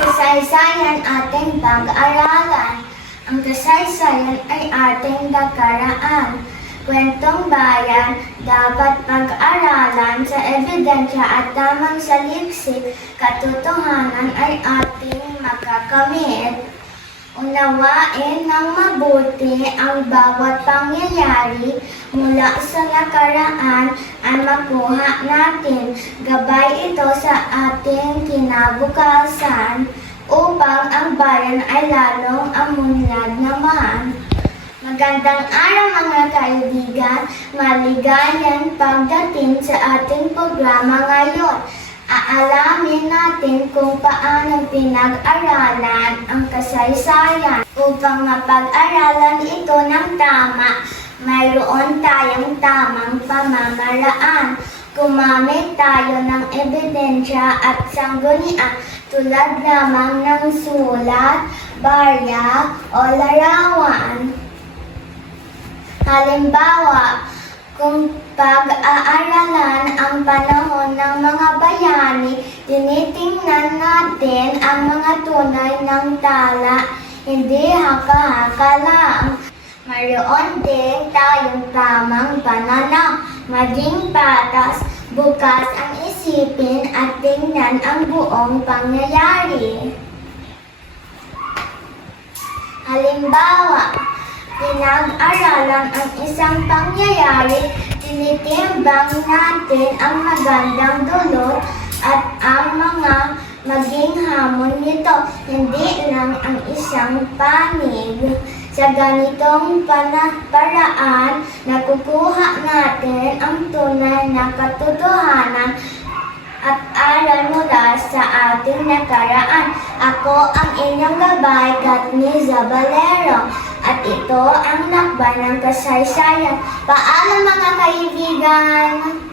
Kasaysayan ating pag-aralan. Ang kasaysayan ay ating nakaraan. Kwentong bayan, dapat pag-aralan sa ebidensya at tamang saliksik. Katotohanan ay ating makakamit. Unawain ng mabuti ang bawat pangyayari mula sa nakaraan ay makuha natin. Gabay ito sa ating kinabukasan upang ang bayan ay lalong amunlad naman. Magandang araw mga kaibigan, maligayang pagdating sa ating programa ngayon. Aalamin natin kung paano pinag-aralan ang kasaysayan. Upang mapag-aralan ito ng tama, mayroon tayong tamang pamamaraan. Gumamit tayo ng ebidensya at sanggunian tulad lamang ng sulat, barya o larawan. Halimbawa, kung pag-aaralan ang panahon ng mga bayani, tinitingnan natin ang mga tunay ng tala, hindi haka-haka lang. Mayroon din tayong tamang pananaw, maging patas, bukas ang isipin at tingnan ang buong pangyayari. Halimbawa, pinag-aralan ang isang pangyayari, tinitimbang natin ang magandang dulot at ang mga maging hamon nito, hindi lang ang isang panig. Sa ganitong paraan, nakukuha natin ang tunay na katotohanan at aral mula sa ating nakaraan. Ako ang inyong gabay, Katniss Zabalero. At ito ang lakbay ng kasaysayan. Paalam mga kaibigan!